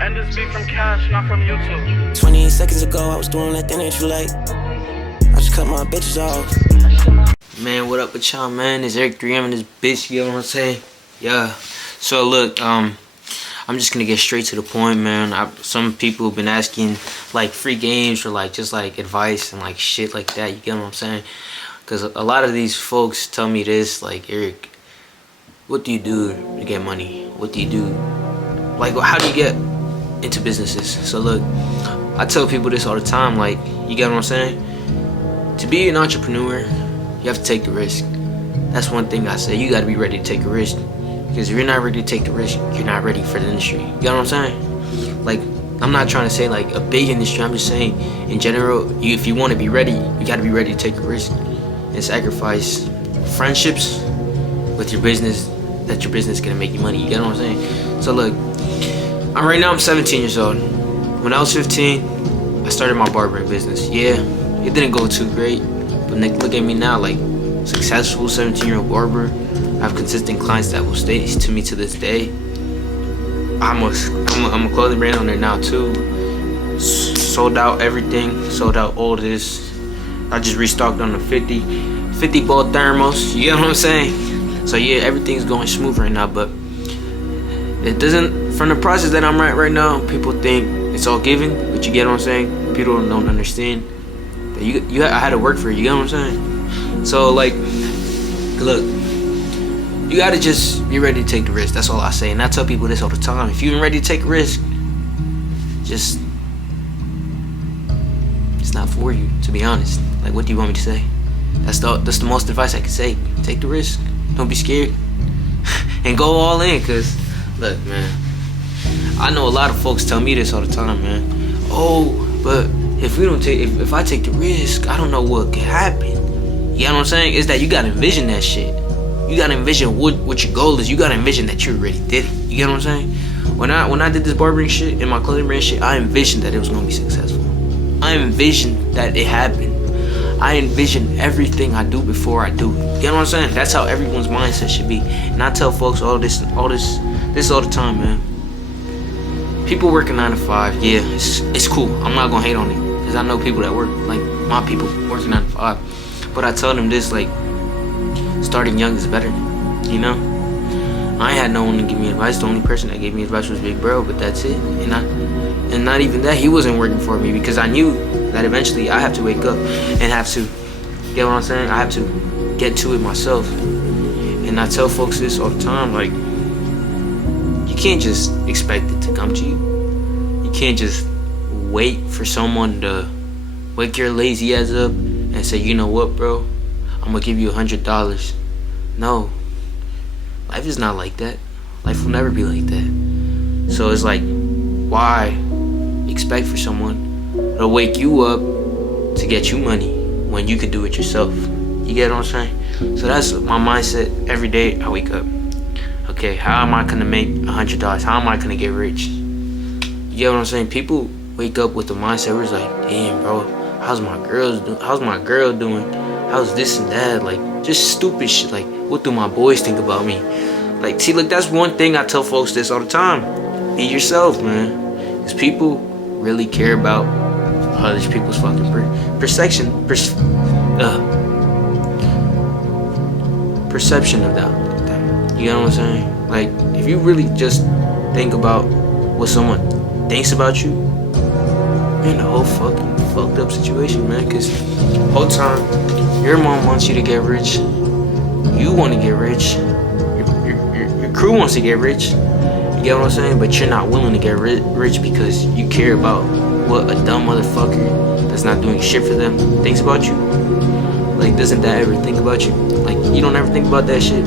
And this beat from Cash, not from YouTube. 28 seconds ago, I was doing that thing that you like. I just cut my bitches off. Man, what up with y'all, man? It's Eric 3M and this bitch, you know what I'm saying? Yeah. So look, I'm just gonna get straight to the point, man. Some people have been asking like free games or like just like advice and like shit like that. You get what I'm saying? Because a lot of these folks tell me this, like, Eric, what do you do to get money? What do you do? Like, how do you get into businesses? So look, I tell people this all the time. Like, you get what I'm saying? To be an entrepreneur, you have to take the risk. That's one thing I say. You got to be ready to take a risk. Because if you're not ready to take the risk, you're not ready for the industry. You get what I'm saying? Like, I'm not trying to say like a big industry. I'm just saying in general, if you want to be ready, you got to be ready to take a risk and sacrifice friendships with your business, that your business gonna make you money. You get what I'm saying? So look, right now I'm 17 years old. When I was 15, I started my barbering business. Yeah, it didn't go too great, but look at me now, like successful 17-year-old barber. I have consistent clients that will stay to me to this day. I'm a clothing brand owner now too. Sold out everything, sold out all this. I just restocked on the 50 ball thermos. You get what I'm saying? So yeah, everything's going smooth right now, but it doesn't. From the process that I'm at right now, people think it's all given, but you get what I'm saying? People don't understand that I had to work for it. You get what I'm saying? So like, look, you gotta just be ready to take the risk. That's all I say, and I tell people this all the time. If you ain't ready to take a risk, just it's not for you, to be honest. Like, what do you want me to say? That's the most advice I can say. Take the risk. Don't be scared. And go all in, cause look, man, I know a lot of folks tell me this all the time, man. Oh, but if I take the risk, I don't know what could happen. You know what I'm saying? Is that you gotta envision that shit. You gotta envision what your goal is. You gotta envision that you already did it. You get what I'm saying? When I did this barbering shit and my clothing brand shit, I envisioned that it was gonna be successful. I envisioned that it happened. I envision everything I do before I do. You know what I'm saying? That's how everyone's mindset should be. And I tell folks all this all the time, man. People working 9 to 5, yeah, it's cool. I'm not gonna hate on it, because I know people that work, like my people working 9 to 5. But I tell them this, like, starting young is better, you know? I ain't had no one to give me advice. The only person that gave me advice was Big Bro, but that's it. And not even that, he wasn't working for me, because I knew that eventually I have to wake up and have to, get what I'm saying? I have to get to it myself. And I tell folks this all the time, like, you can't just expect it to come to you. You can't just wait for someone to wake your lazy ass up and say, you know what, bro? I'm gonna give you $100. No. Life is not like that. Life will never be like that. So it's like, why expect for someone to wake you up to get you money when you could do it yourself? You get what I'm saying? So that's my mindset every day I wake up. Okay, how am I gonna make $100? How am I gonna get rich? You get what I'm saying? People wake up with the mindset where it's like, damn, bro, how's my girl doing? How's this and that? Like, just stupid shit. Like, what do my boys think about me? Like, see, look, that's one thing I tell folks this all the time. Be yourself, man. Because people really care about other people's fucking perception of that. You know what I'm saying? Like, if you really just think about what someone thinks about you, you're in a whole fucking fucked up situation, man. Because whole time, your mom wants you to get rich. You want to get rich. Your crew wants to get rich. You get what I'm saying? But you're not willing to get rich because you care about what a dumb motherfucker that's not doing shit for them thinks about you. Like, doesn't that ever think about you? Like, you don't ever think about that shit?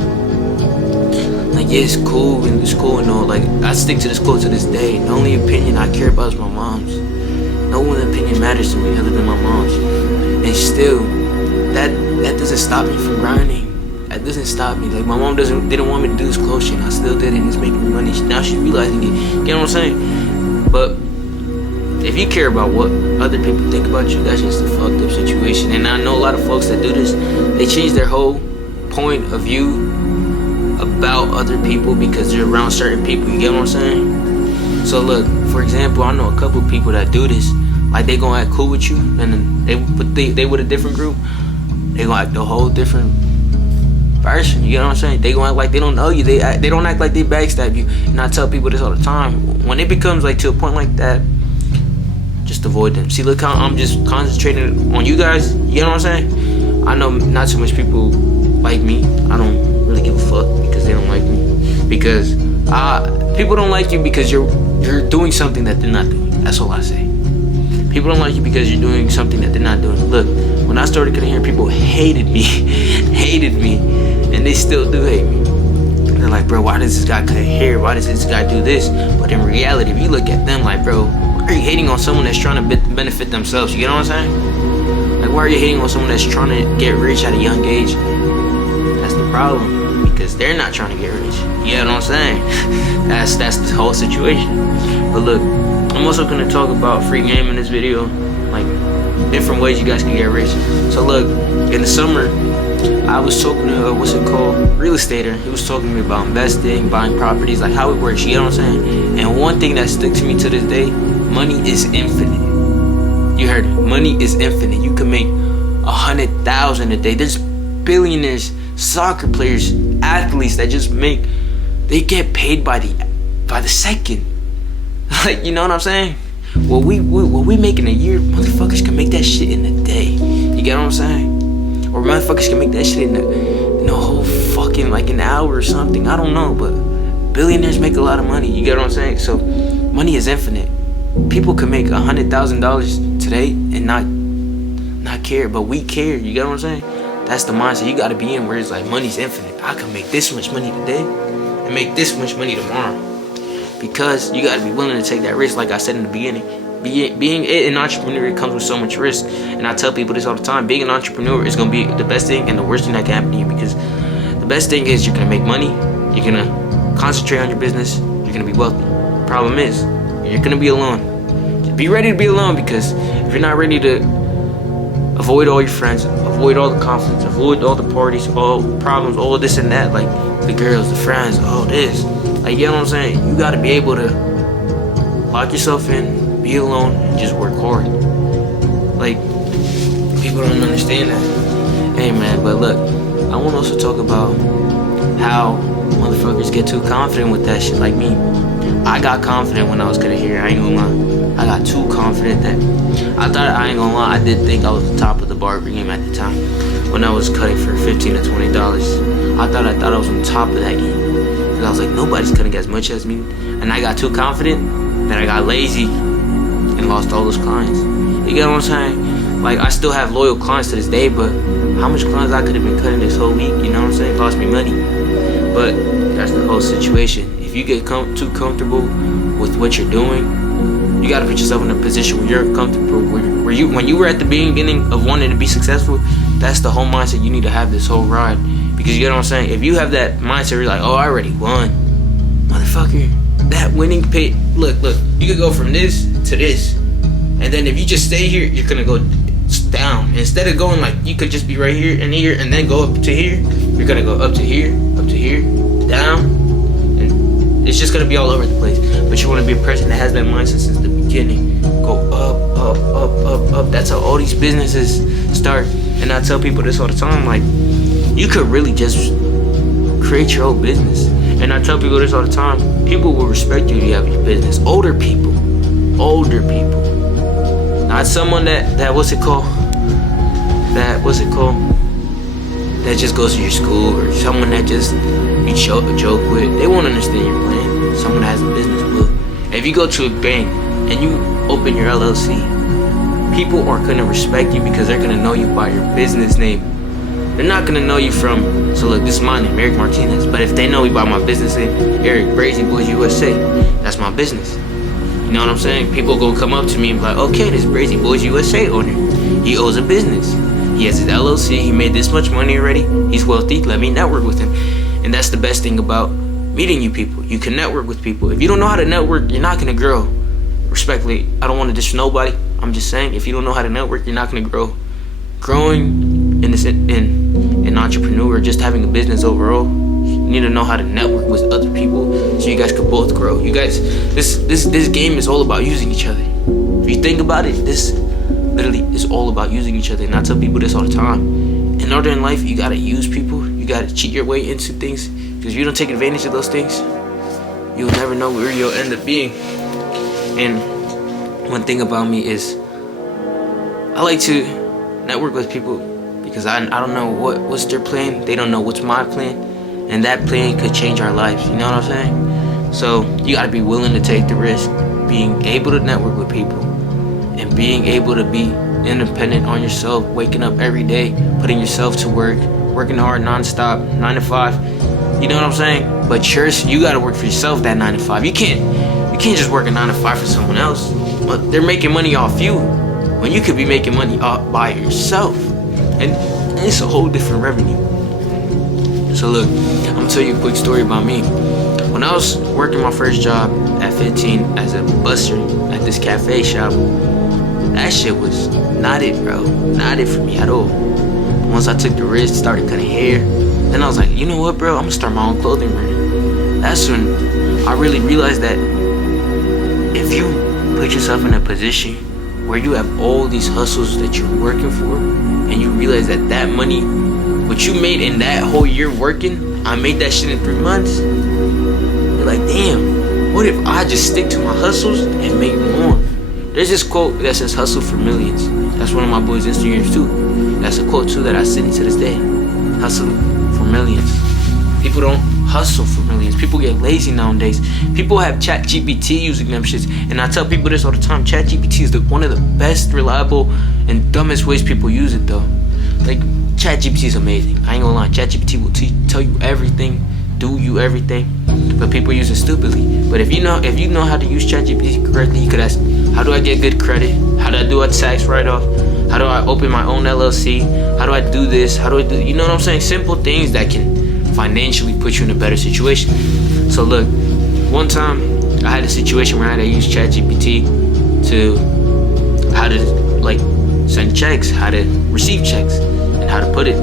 Like, yeah, it's cool and all. Like, I stick to this quote to this day. The only opinion I care about is my mom's. No one opinion matters to me other than my mom's. And still, that doesn't stop me from grinding. That doesn't stop me. Like, my mom didn't want me to do this close shit. I still did it, and it's making me money. Now she's realizing it. You know what I'm saying? But if you care about what other people think about you, that's just a fucked up situation. And I know a lot of folks that do this, they change their whole point of view about other people because they're around certain people. You get what I'm saying? So look, for example, I know a couple people that do this. Like they gonna act cool with you, and then they with a different group, they gonna act a whole different person. You know what I'm saying? They gonna act like they don't know you. They don't act like they backstab you. And I tell people this all the time. When it becomes like to a point like that, just avoid them. See, look how I'm just concentrating on you guys. You know what I'm saying? I know not too much people like me. I don't really give a fuck because they don't like me. Because people don't like you because you're doing something that they're not doing. That's all I say. People don't like you because you're doing something that they're not doing. Look, when I started getting here, people hated me, and they still do hate me. They're like, bro, why does this guy cut hair? Why does this guy do this? But in reality, if you look at them like, bro, why are you hating on someone that's trying to benefit themselves? You know what I'm saying? Like, why are you hating on someone that's trying to get rich at a young age? That's the problem, because they're not trying to get rich. You know what I'm saying? That's the whole situation. But look, I'm also gonna talk about free game in this video, like different ways you guys can get rich. So look, in the summer, I was talking to real estater. He was talking to me about investing, buying properties, like how it works. You know what I'm saying? And one thing that sticks to me to this day: money is infinite. You heard it. Money is infinite. You can make 100,000 a day. There's billionaires, soccer players, athletes that they get paid by the second. Like, you know what I'm saying? What we make in a year, motherfuckers can make that shit in a day. You get what I'm saying? Or motherfuckers can make that shit in a whole fucking, like, an hour or something. I don't know, but billionaires make a lot of money. You get what I'm saying? So money is infinite. People can make $100,000 today and not care, but we care. You get what I'm saying? That's the mindset you gotta be in, where it's like money's infinite. I can make this much money today and make this much money tomorrow. Because you gotta be willing to take that risk, like I said in the beginning. Being an entrepreneur comes with so much risk. And I tell people this all the time. Being an entrepreneur is gonna be the best thing and the worst thing that can happen to you. Because the best thing is you're gonna make money, you're gonna concentrate on your business, you're gonna be wealthy. Problem is, you're gonna be alone. Just be ready to be alone, because if you're not ready to avoid all your friends, avoid all the conflicts, avoid all the parties, all the problems, all this and that, like the girls, the friends, all this. Like, you know what I'm saying? You gotta be able to lock yourself in, be alone, and just work hard. Like, people don't understand that. Hey man, but look, I wanna also talk about how motherfuckers get too confident with that shit, like me. I got confident when I was cutting hair, I ain't gonna lie. I got too confident that I did think I was the top of the barber game at the time. When I was cutting for $15 to $20, I thought I was on the top of that game. I was like, nobody's cutting as much as me. And I got too confident that I got lazy and lost all those clients. You get what I'm saying? Like, I still have loyal clients to this day, but how much clients I could have been cutting this whole week, you know what I'm saying? Lost me money. But that's the whole situation. If you get too comfortable with what you're doing, you gotta put yourself in a position where you're comfortable, when you were at the beginning of wanting to be successful, that's the whole mindset you need to have this whole ride. Because you know what I'm saying? If you have that mindset, you're like, oh, I already won. Motherfucker, that winning pay. Look, you could go from this to this. And then if you just stay here, you're gonna go down. Instead of going like, you could just be right here and then go up to here, you're gonna go up to here, down. And it's just gonna be all over the place. But you wanna be a person that has that mindset since the beginning. Go up. That's how all these businesses start. And I tell people this all the time, like, you could really just create your own business. And I tell people this all the time. People will respect you if you have your business. Older people. Not someone that just goes to your school, or someone that just you joke with. They won't understand your plan. Someone that has a business will. If you go to a bank and you open your LLC, people aren't gonna respect you because they're gonna know you by your business name. They're not gonna know you from, so look, this is my name, Eric Martinez. But if they know me by my business name, Eric Brazy Boys USA, that's my business. You know what I'm saying? People gonna come up to me and be like, okay, this Brazy Boys USA owner, he owns a business. He has his LLC, he made this much money already, he's wealthy, let me network with him. And that's the best thing about meeting you people. You can network with people. If you don't know how to network, you're not gonna grow. Respectfully, I don't want to diss nobody. I'm just saying, if you don't know how to network, you're not gonna grow. Growing in an entrepreneur, just having a business overall, need to know how to network with other people so you guys could both grow. You guys, this game is all about using each other. If you think about it, this literally is all about using each other. And I tell people this all the time. In order in life, you gotta use people. You gotta cheat your way into things, because if you don't take advantage of those things, you'll never know where you'll end up being. And one thing about me is I like to network with people because I don't know what's their plan. They don't know what's my plan, and that plan could change our lives. You know what I'm saying? So you gotta be willing to take the risk, being able to network with people, and being able to be independent on yourself, waking up every day, putting yourself to work, working hard nonstop, 9 to 5. You know what I'm saying? But first, you gotta work for yourself that 9 to 5. You can't just work a 9 to 5 for someone else. But they're making money off you when you could be making money by yourself, and it's a whole different revenue. So look, I'm gonna tell you a quick story about me. When I was working my first job at 15 as a busser at this cafe shop, that shit was not it, bro. Not it for me at all. Once I took the risk, started cutting hair, then I was like, you know what, bro? I'm gonna start my own clothing brand. That's when I really realized that if you put yourself in a position where you have all these hustles that you're working for, and you realize that money, what you made in that whole year working, I made that shit in 3 months. You're like, damn, what if I just stick to my hustles and make more? There's this quote that says hustle for millions. That's one of my boys' Instagrams too. That's a quote too that I send to this day. Hustle for millions. People don't hustle for millions. People get lazy nowadays. People have ChatGPT using them shits. And I tell people this all the time. ChatGPT is one of the best, reliable, and dumbest ways people use it though. Like, ChatGPT is amazing. I ain't gonna lie. ChatGPT will tell you everything, do you everything. But people use it stupidly. But if you know how to use ChatGPT correctly, you could ask, how do I get good credit? How do I do a tax write-off? How do I open my own LLC? How do I do this? How do I do, you know what I'm saying? Simple things that can financially put you in a better situation. So look, one time I had a situation where I had to use ChatGPT to how to like send checks, how to receive checks, and how to put it.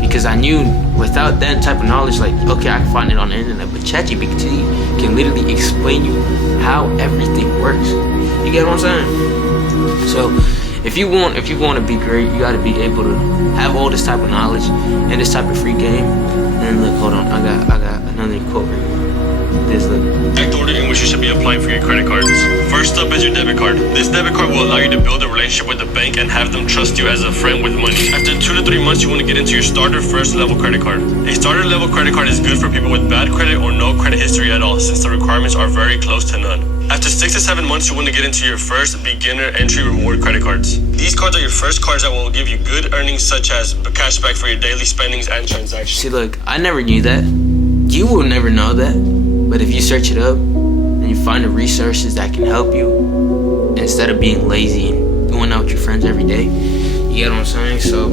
Because I knew without that type of knowledge, like, okay, I can find it on the internet, but ChatGPT can literally explain you how everything works. You get what I'm saying? So if you want to be great, you got to be able to have all this type of knowledge and this type of free game. And look, hold on, I got another quote right here. This look. Correct order in which you should be applying for your credit cards. First up is your debit card. This debit card will allow you to build a relationship with the bank and have them trust you as a friend with money. After 2 to 3 months, you want to get into your starter first level credit card. A starter level credit card is good for people with bad credit or no credit history at all, since the requirements are very close to none. After 6 to 7 months, you want to get into your first beginner entry reward credit cards. These cards are your first cards that will give you good earnings, such as cash back for your daily spendings and transactions. See, look, I never knew that. You will never know that. But if you search it up and you find the resources that can help you, instead of being lazy and going out with your friends every day, you get what I'm saying? So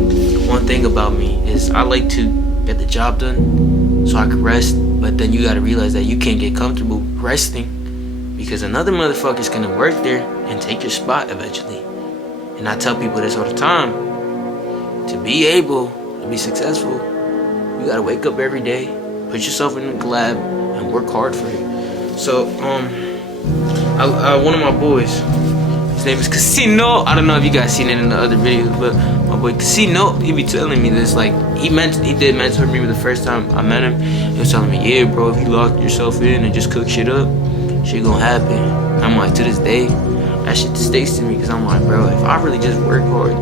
one thing about me is I like to get the job done so I can rest. But then you gotta realize that you can't get comfortable resting, because another motherfucker's gonna work there and take your spot eventually. And I tell people this all the time. To be able to be successful, you gotta wake up every day, put yourself in the lab, and work hard for it. So, one of my boys, his name is Casino. I don't know if you guys seen it in the other videos, but my boy Casino, he be telling me this. Like, he did mentor me the first time I met him. He was telling me, yeah, bro, if you lock yourself in and just cook shit up, shit gonna happen. I'm like, to this day, that shit sticks to me, because I'm like, bro, if I really just work hard,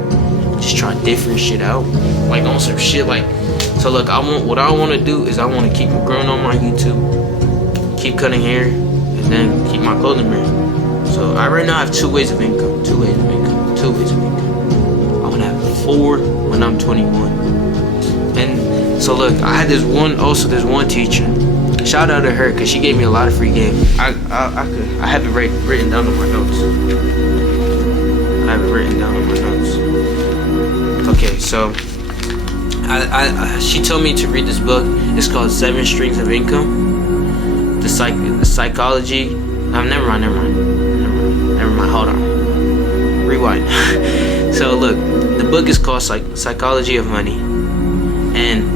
just try different shit out, like on some shit, like, so look, what I want to do is I want to keep growing on my YouTube, keep cutting hair, and then keep my clothing brand. So I right now have 2 ways of income. I want to have 4 when I'm 21. And so look, I had this one teacher. Shout out to her, because she gave me a lot of free game. I have it written down on my notes. Okay, so she told me to read this book. It's called 7 Strings of Income. The psychology. Never mind. Hold on. Rewind. So look, the book is called Psychology of Money, and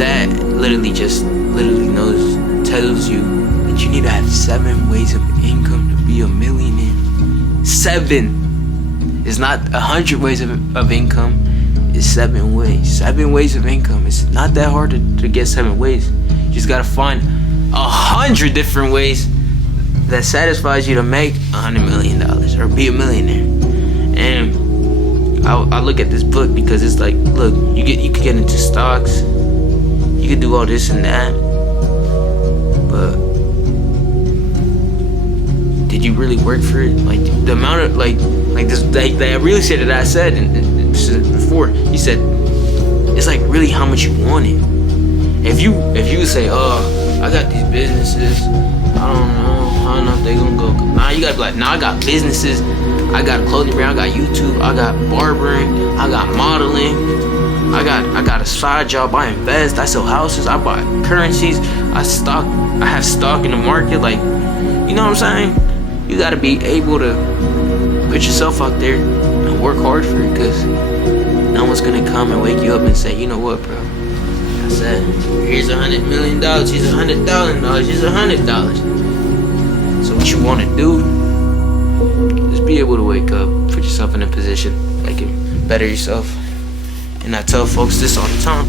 that literally just literally tells you that you need to have 7 ways of income to be a millionaire. 7. It's not 100 ways of income. It's 7 ways. 7 ways of income. It's not that hard to get 7 ways. You just gotta find 100 different ways that satisfies you to make $100 million or be a millionaire. And I look at this book because it's like, look, you could get into stocks, you could do all this and that, but did you really work for it? Like the amount of like this that real estate that I said and before, he said it's like really how much you want it. If you say, oh, I got these businesses, I don't know if they gonna go. Nah, you gotta be like, nah, I got businesses, I got a clothing brand, I got YouTube, I got barbering, I got modeling, I got a side job, I invest, I sell houses, I buy currencies, I have stock in the market. Like, you know what I'm saying? You gotta be able to put yourself out there and work hard for it, because no one's gonna come and wake you up and say, you know what, bro, I said, here's $100 million, here's $100,000, here's $100. So what you wanna do is be able to wake up, put yourself in a position that can better yourself. And I tell folks this all the time,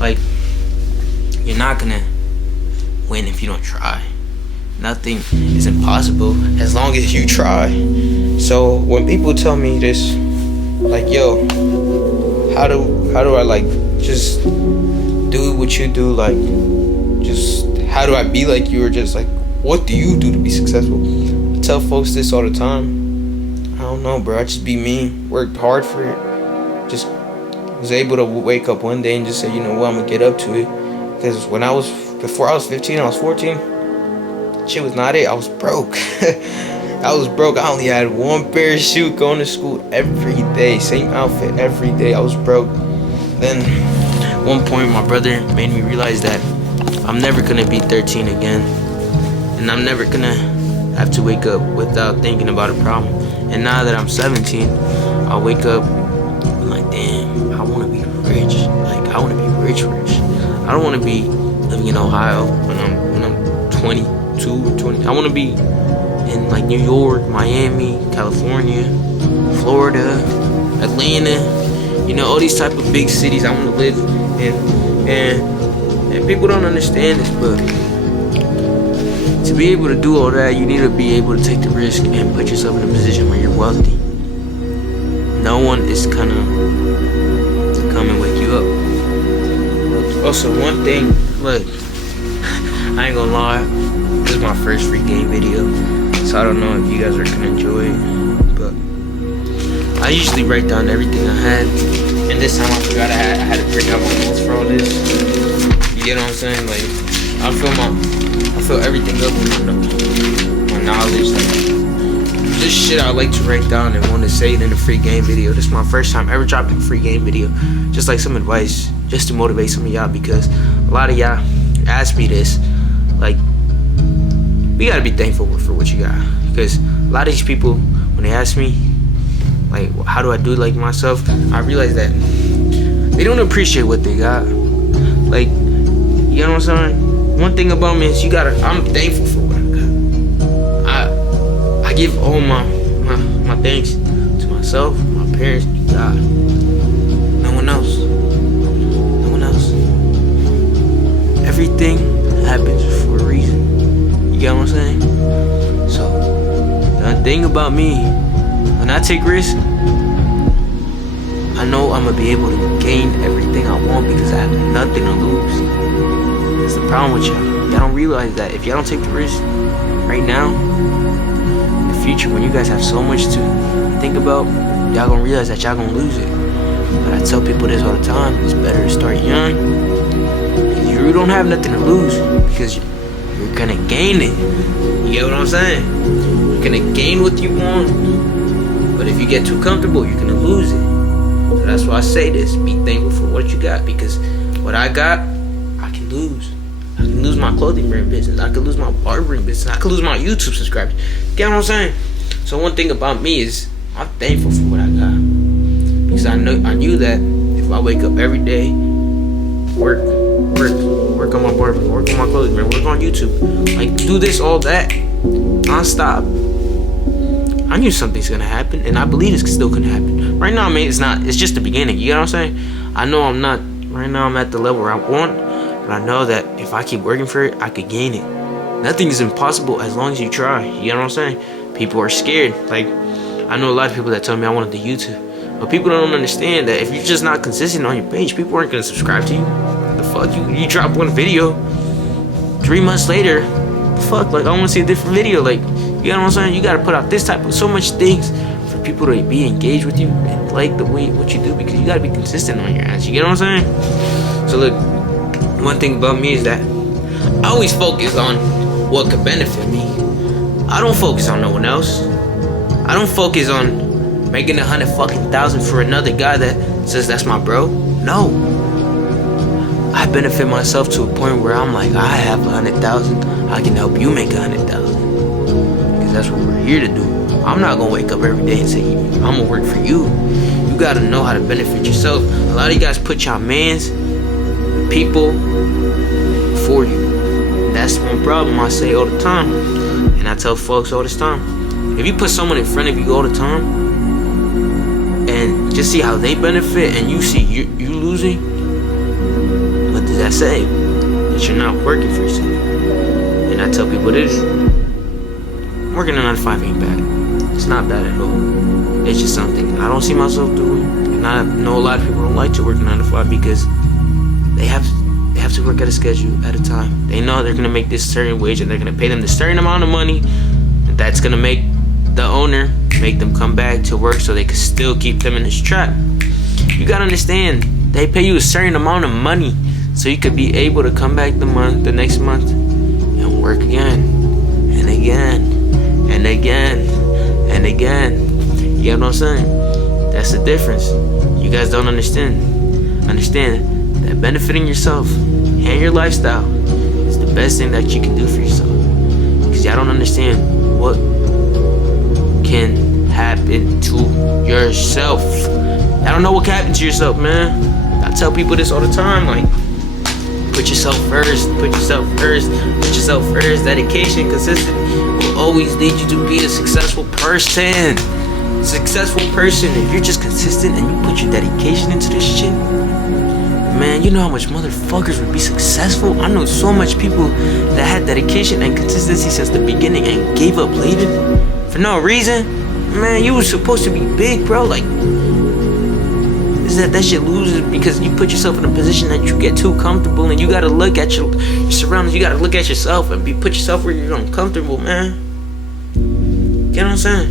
like, you're not gonna win if you don't try. Nothing is impossible as long as you try. So when people tell me this, like, yo, how do I like just do what you do? Like, just how do I be like you? Or just like, what do you do to be successful? I tell folks this all the time. I don't know, bro. I just be me, worked hard for it. Just was able to wake up one day and just say, you know what, I'm gonna get up to it. Because before I was 15, I was 14. Shit was not it. I was broke. I was broke. I only had one pair of shoes going to school every day. Same outfit every day. I was broke. Then at one point my brother made me realize that I'm never gonna be 13 again. And I'm never gonna have to wake up without thinking about a problem. And now that I'm 17, I'll wake up and like, damn, I wanna be rich. Like, I wanna be rich. I don't wanna be living in Ohio when I'm 22, 20. I wanna be in like New York, Miami, California, Florida, Atlanta, you know, all these type of big cities I wanna live in. And people don't understand this, but to be able to do all that, you need to be able to take the risk and put yourself in a position where you're wealthy. No one is gonna come and wake you up. Also, one thing, look, I ain't gonna lie, this is my first free game video, so I don't know if you guys are gonna enjoy it, but I usually write down everything I had, and this time I forgot I had to bring out my notes for all this. You get what I'm saying? Like, I fill everything up with my knowledge, like this shit I like to write down and want to say it in a free game video. This is my first time ever dropping a free game video. Just like some advice, just to motivate some of y'all, because a lot of y'all ask me this. Like, we gotta be thankful for what you got, because a lot of these people, when they ask me, like, how do I do it like myself, I realize that they don't appreciate what they got. Like, you know what I'm saying? One thing about me is I'm thankful for what I got. I give all my thanks to myself, my parents, God. No one else. No one else. Everything happens for a reason. You get what I'm saying? So, the thing about me, when I take risks, I know I'm gonna be able to gain everything I want because I have nothing to lose. That's the problem with y'all. Y'all don't realize that if y'all don't take the risk right now, in the future when you guys have so much to think about, y'all gonna realize that y'all gonna lose it. But I tell people this all the time, it's better to start young, because you don't have nothing to lose, because you're gonna gain it. You get what I'm saying? You're gonna gain what you want, but if you get too comfortable, you're gonna lose it. So that's why I say this, be thankful for what you got, because what I got, I can lose. I can lose my clothing brand business. I could lose my barbering business. I could lose my YouTube subscribers. Get what I'm saying? So one thing about me is I'm thankful for what I got, because I knew that if I wake up every day, work work on my barbering, work on my clothing brand, work on YouTube. Like, do this, all that, non-stop. I knew something's gonna happen, and I believe it's still gonna happen. Right now, I mean, it's just the beginning, you know what I'm saying? I know I'm not, right now I'm at the level where I want, but I know that if I keep working for it, I could gain it. Nothing is impossible as long as you try, you know what I'm saying? People are scared. Like, I know a lot of people that tell me I wanted to YouTube, but people don't understand that if you're just not consistent on your page, people aren't gonna subscribe to you. The fuck, you drop one video, 3 months later, the fuck, like, I wanna see a different video, like, you know what I'm saying? You gotta put out this type of, so much things for people to be engaged with you and like the way, what you do, because you gotta be consistent on your ass, you get what I'm saying? So look, one thing about me is that I always focus on what could benefit me. I don't focus on no one else. I don't focus on making 100,000 for another guy that says that's my bro. No. I benefit myself to a point where I'm like, I have 100,000. I can help you make 100,000. Because that's what we're here to do. I'm not gonna wake up every day and say, I'm gonna work for you. You gotta know how to benefit yourself. A lot of you guys put your mans, people, for you. That's one problem I say all the time. And I tell folks all this time. If you put someone in front of you all the time, and just see how they benefit, and you see you losing, what does that say? That you're not working for yourself. And I tell people this: working a 9 to 5 ain't bad. It's not bad at all. It's just something I don't see myself doing, and I know a lot of people don't like to work 9 to 5 because they have to work at a schedule at a time. They know they're gonna make this certain wage, and they're gonna pay them this certain amount of money, and that's gonna make the owner make them come back to work so they can still keep them in this trap. You gotta understand, they pay you a certain amount of money so you could be able to come back the next month and work again and again and again and again. You get what I'm saying? That's the difference. You guys don't understand that benefiting yourself and your lifestyle is the best thing that you can do for yourself, because y'all don't understand what can happen to yourself. I don't know what can happen to yourself, man. I tell people this all the time, like, put yourself first, put yourself first, put yourself first. Dedication, consistent will always lead you to be a successful person. If you're just consistent and you put your dedication into this shit, man, you know how much motherfuckers would be successful? I know so much people that had dedication and consistency since the beginning and gave up later for no reason. Man, you were supposed to be big, bro. Like, is that shit loses because you put yourself in a position that you get too comfortable, and you gotta look at your surroundings. You gotta look at yourself and put yourself where you're uncomfortable, man. Get what I'm saying?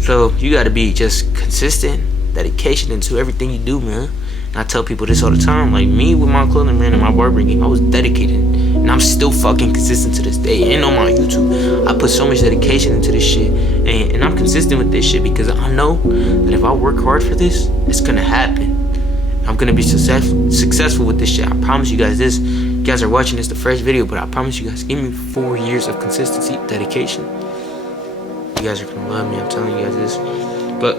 So you gotta be just consistent, dedication into everything you do, man. And I tell people this all the time. Like, me with my clothing brand and my barbering game, I was dedicated, and I'm still fucking consistent to this day. And on my YouTube, I put so much dedication into this shit, and I'm consistent with this shit because I know that if I work hard for this, it's gonna happen. I'm gonna be successful with this shit. I promise you guys this. You guys are watching this the first video, but I promise you guys, give me 4 years of consistency, dedication. You guys are gonna love me. I'm telling you guys this. But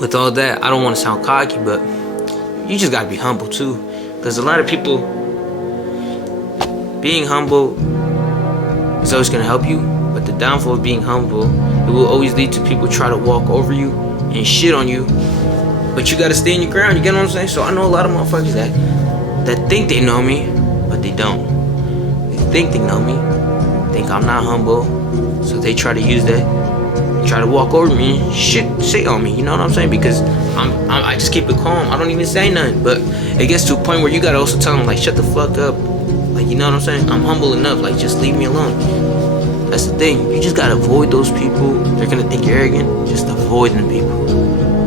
with all that, I don't want to sound cocky, but you just gotta be humble too, because a lot of people, being humble is always gonna help you, but the downfall of being humble, it will always lead to people try to walk over you and shit on you, but you gotta stay in your ground. You get what I'm saying? So I know a lot of motherfuckers that think they know me, but they don't. They think they know me, think I'm not humble, so they try to use that, try to walk over me and shit on me. You know what I'm saying? Because I just keep it calm. I don't even say nothing. But it gets to a point where you gotta also tell them, like, shut the fuck up. Like, you know what I'm saying? I'm humble enough. Like, just leave me alone. That's the thing. You just gotta avoid those people. They're gonna think you're arrogant. Just avoid them people,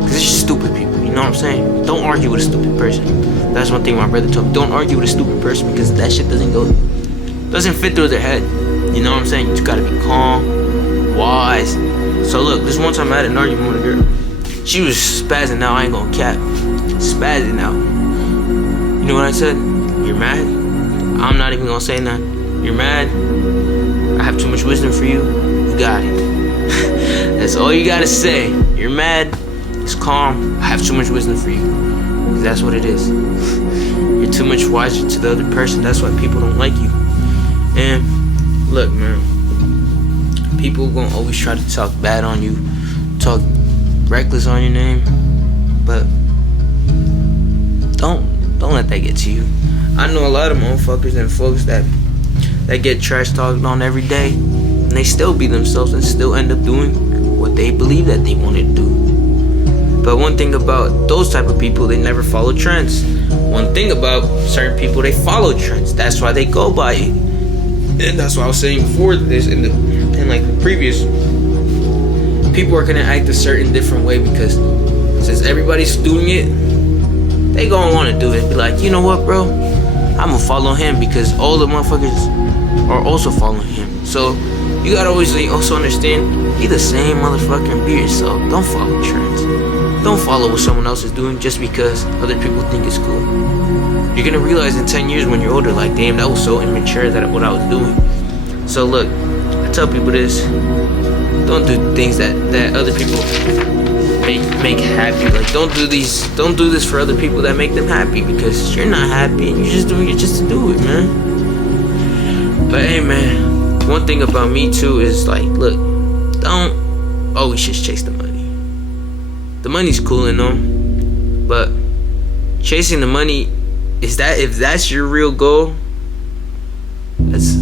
because it's just stupid people. You know what I'm saying? Don't argue with a stupid person. That's one thing my brother told me. Don't argue with a stupid person, because that shit doesn't fit through their head. You know what I'm saying? You just gotta be calm, wise. So look, this one time I had an argument with a girl. She was spazzing out. I ain't gonna cap. Spazzing out. You know what I said? You're mad? I'm not even gonna say nothing. You're mad? I have too much wisdom for you. You got it. That's all you gotta say. You're mad? It's calm. I have too much wisdom for you. Because that's what it is. You You're too much wiser to the other person. That's why people don't like you. And look, man, people gonna always try to talk bad on you, talk reckless on your name, but don't let that get to you. I know a lot of motherfuckers and folks that get trash talked on every day, and they still be themselves and still end up doing what they believe that they want to do. But one thing about those type of people, they never follow trends. One thing about certain people, they follow trends. That's why they go by it. And that's what I was saying before this in like the previous. People are gonna act a certain different way because since everybody's doing it, they gonna want to do it. Be like, you know what, bro? I'm gonna follow him because all the motherfuckers are also following him. So you gotta always also understand, be the same motherfucker and be yourself. Don't follow trends. Don't follow what someone else is doing just because other people think it's cool. You're gonna realize in 10 years when you're older, like, damn, that was so immature that what I was doing. So look, I tell people this: don't do things that other people make happy. Like, don't do this for other people that make them happy, because you're not happy and you're just doing it just to do it, man. But hey, man, one thing about me too is, like, look, don't always just chase the money. The money's cool and all, but chasing the money, if that's your real goal, it's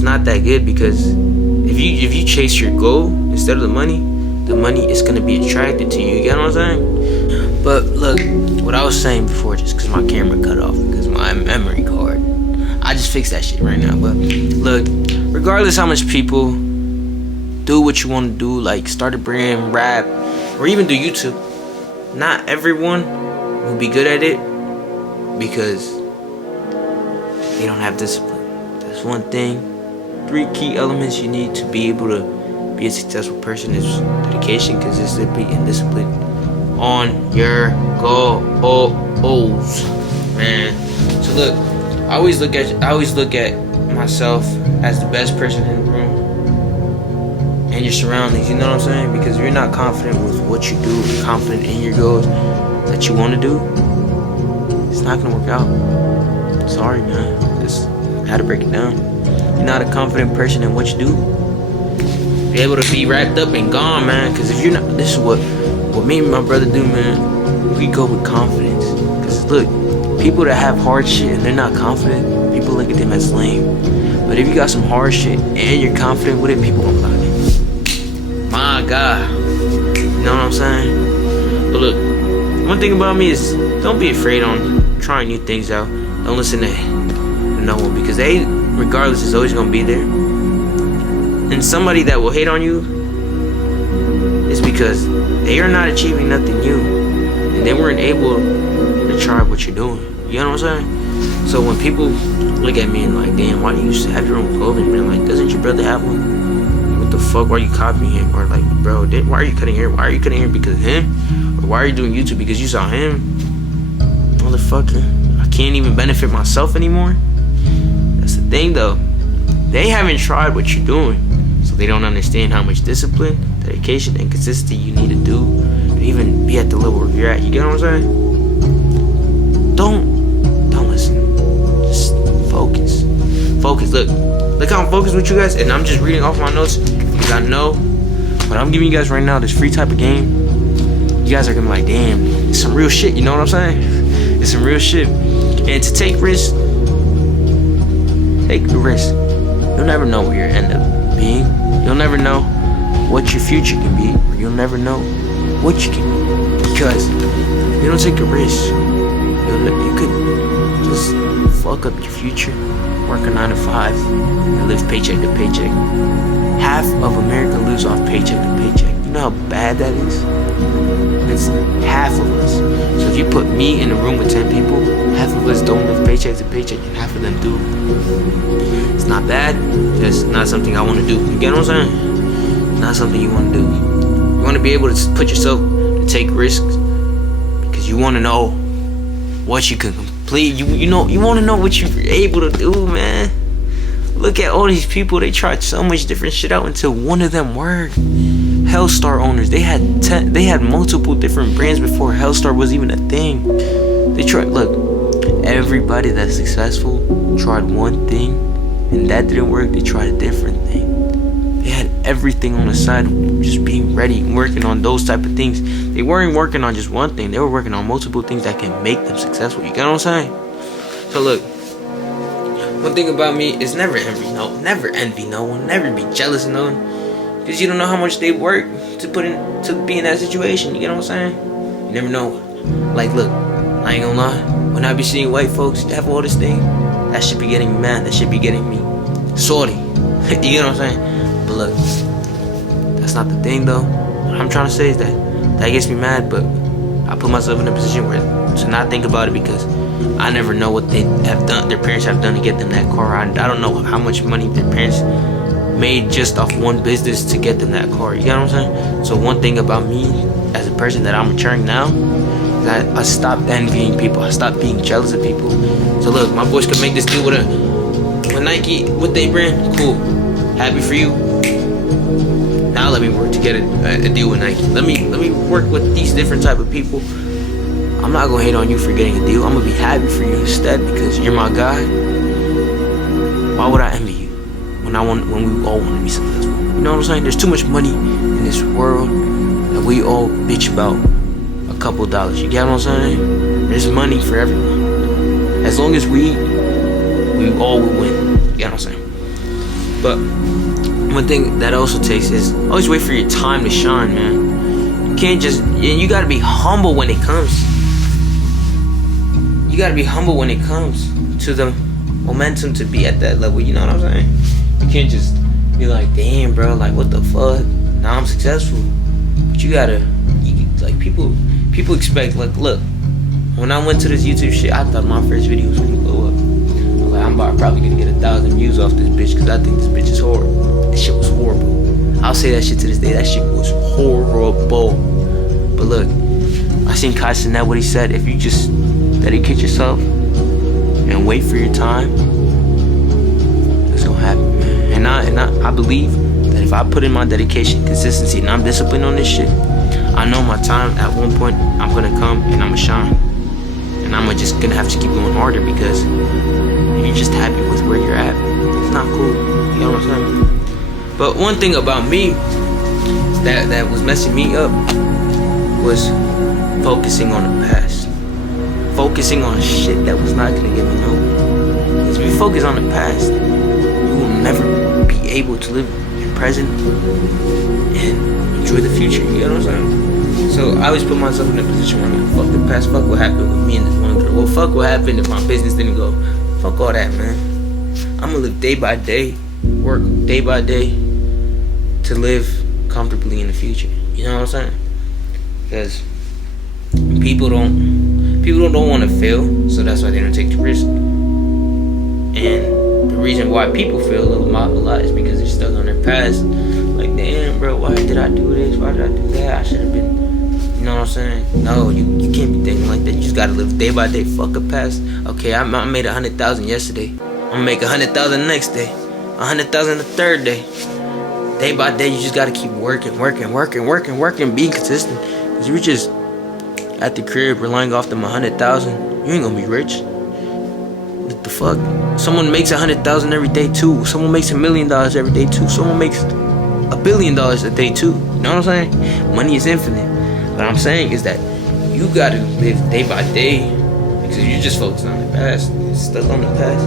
not that good, because if you chase your goal instead of the money is gonna be attracted to you. You get what I'm saying? But look, what I was saying before, just because my camera cut off because my memory card, I just fixed that shit right now. But look, regardless how much people do what you want to do, like start a brand, rap, or even do YouTube, not everyone will be good at it because they don't have discipline. That's one thing. 3 key elements you need to be able to be a successful person is dedication, consistency, and discipline on your goals, man. So look, I always look at myself as the best person in the room and your surroundings. You know what I'm saying? Because if you're not confident with what you do, confident in your goals that you want to do, it's not gonna work out. Sorry, man. Just how to break it down. You're not a confident person in what you do, be able to be wrapped up and gone, man. Because if you're not, this is what me and my brother do, man. We go with confidence. Because look, people that have hard shit and they're not confident, people look at them as lame. But if you got some hard shit and you're confident with it, people gonna like it. My God, you know what I'm saying? But look, one thing about me is, don't be afraid on trying new things out. Don't listen to no one, because they, regardless, is always gonna be there. And somebody that will hate on you is because they are not achieving nothing new, and they weren't able to try what you're doing. You know what I'm saying? So when people look at me and like, damn, why do you have your own clothing? Man, like, doesn't your brother have one? What the fuck? Why are you copying him? Or like, bro, why are you cutting hair? Why are you cutting hair because of him? Or why are you doing YouTube because you saw him? Motherfucker, I can't even benefit myself anymore. That's the thing, though. They haven't tried what you're doing, so they don't understand how much discipline, dedication, and consistency you need to do to even be at the level where you're at. You get what I'm saying? Don't listen. Just focus. Look how I'm focused with you guys, and I'm just reading off my notes because I know what I'm giving you guys right now, this free type of game, you guys are gonna be like, damn, it's some real shit. You know what I'm saying? It's some real shit. And to take risks, take the risk. You'll never know what you'll end up being. You'll never know what your future can be, or you'll never know what you can be. Because if you don't take a risk, you could just fuck up your future, work a 9 to 5, and live paycheck to paycheck. Half of America lives off paycheck to paycheck. You know how bad that is? It's half of us. So if you put me in a room with 10 people, half of us don't live paycheck to paycheck, and half of them do. It's not bad, it's not something I want to do. You get what I'm saying? Not something you want to do. You want to be able to put yourself to take risks because you want to know what you can complete. You want to know what you're able to do, man. Look at all these people. They tried so much different shit out until one of them worked. Hellstar owners, they had multiple different brands before Hellstar was even a thing. They tried, look, everybody that's successful tried one thing, and that didn't work. They tried a different thing. They had everything on the side, just being ready and working on those type of things. They weren't working on just one thing. They were working on multiple things that can make them successful. You get what I'm saying? So look, one thing about me is never envy no one, never be jealous of no one, because you don't know how much they work to be in that situation. You get what I'm saying? You never know. Like, look, I ain't gonna lie. When I be seeing white folks have all this thing, that should be getting me mad. That should be getting me salty. You get what I'm saying? But look, that's not the thing though. What I'm trying to say is that gets me mad, but I put myself in a position where to not think about it, because I never know what they have done, their parents have done to get them that car. I don't know how much money their parents made just off one business to get them that car. You get what I'm saying? So one thing about me as a person that I'm maturing now, that I stopped envying people. I stopped being jealous of people. So look, my boys could make this deal with Nike, with their brand. Cool, happy for you. Now let me work to get a deal with Nike. Let me work with these different type of people. I'm not gonna hate on you for getting a deal. I'm gonna be happy for you instead, because you're my guy. Why would I envy you when we all want to be successful? You know what I'm saying? There's too much money in this world that we all bitch about a couple dollars. You get what I'm saying? There's money for everyone. As long as we all will win. You get what I'm saying? But one thing that also takes is always wait for your time to shine, man. You can't just, you gotta be humble when it comes. You gotta be humble when it comes to the momentum to be at that level. You know what I'm saying? You can't just be like, damn, bro, like what the fuck? Now I'm successful. But you gotta, like people expect, like, look, when I went to this YouTube shit, I thought my first video was gonna blow up. I was like, I'm probably gonna get 1,000 views off this bitch, because I think this bitch is horrible. This shit was horrible. I'll say that shit to this day. That shit was horrible. But look, I seen Kai Cenat, what he said. If you just dedicate yourself and wait for your time, it's gonna happen, man. And I believe that if I put in my dedication, consistency, and I'm disciplined on this shit, I know my time at one point I'm gonna come and I'm gonna shine. And I'm just gonna have to keep going harder, because if you're just happy with where you're at, it's not cool. You know what I'm saying? But one thing about me that was messing me up was focusing on the past. Focusing on shit that was not gonna get me nowhere. Because if you focus on the past, you will never be able to live your present and enjoy the future. You know what I'm saying? So I always put myself in a position where I'm like, fuck the past, fuck what happened with me and this one girl. Well, fuck what happened if my business didn't go. Fuck all that, man. I'm gonna live day by day, work day by day to live comfortably in the future. You know what I'm saying? Because people don't want to fail, so that's why they don't take the risk. And the reason why people fail a lot is because they're stuck on their past. Like, damn, bro, why did I do this? Why did I do that? I should have been, you know what I'm saying? No, you can't be thinking like that. You just gotta live day by day. Fuck a past. Okay, I made 100,000 yesterday. I'm gonna make 100,000 the next day, 100,000 the third day. Day by day, you just gotta keep working, being consistent. Cause you're just at the crib relying off them 100,000. You ain't gonna be rich. What the fuck? Someone makes 100,000 every day too. Someone makes $1 million every day too. Someone makes $1 billion a day too. You know what I'm saying? Money is infinite. What I'm saying is that you gotta live day by day. Because if you're just focused on the past, stuck on the past,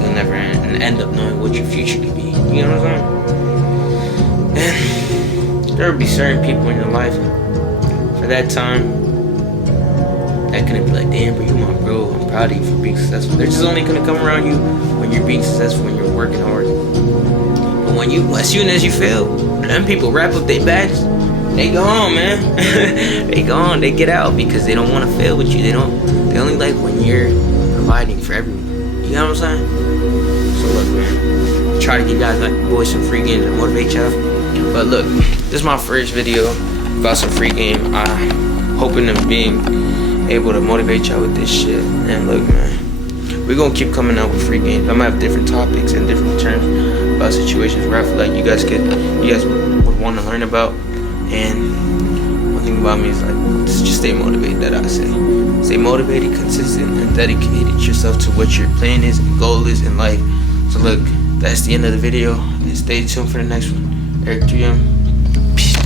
you'll never end up knowing what your future could be. You know what I'm saying? And there will be certain people in your life for that time that couldn't be like, damn, bro, you my bro, I'm proud of you for being successful. They're just only gonna come around you when you're being successful, when you're working hard. But as soon as you fail, them people wrap up their bags, they go home, man. They go on, they get out, because they don't want to fail with you. They only like when you're providing for everyone. You know what I'm saying? So look, man, try to give guys like boys some free games to motivate y'all. But look, this is my first video about some free game. I'm hoping to being able to motivate y'all with this shit. And look, man, we're gonna keep coming out with free games. I'm gonna have different topics and different terms about situations where I feel like you guys would want to learn about. And thing about me is like, just stay motivated, that I say. Stay motivated, consistent, and dedicated yourself to what your plan is and goal is in life. So look, that's the end of the video, and stay tuned for the next one. Eric 3M, peace.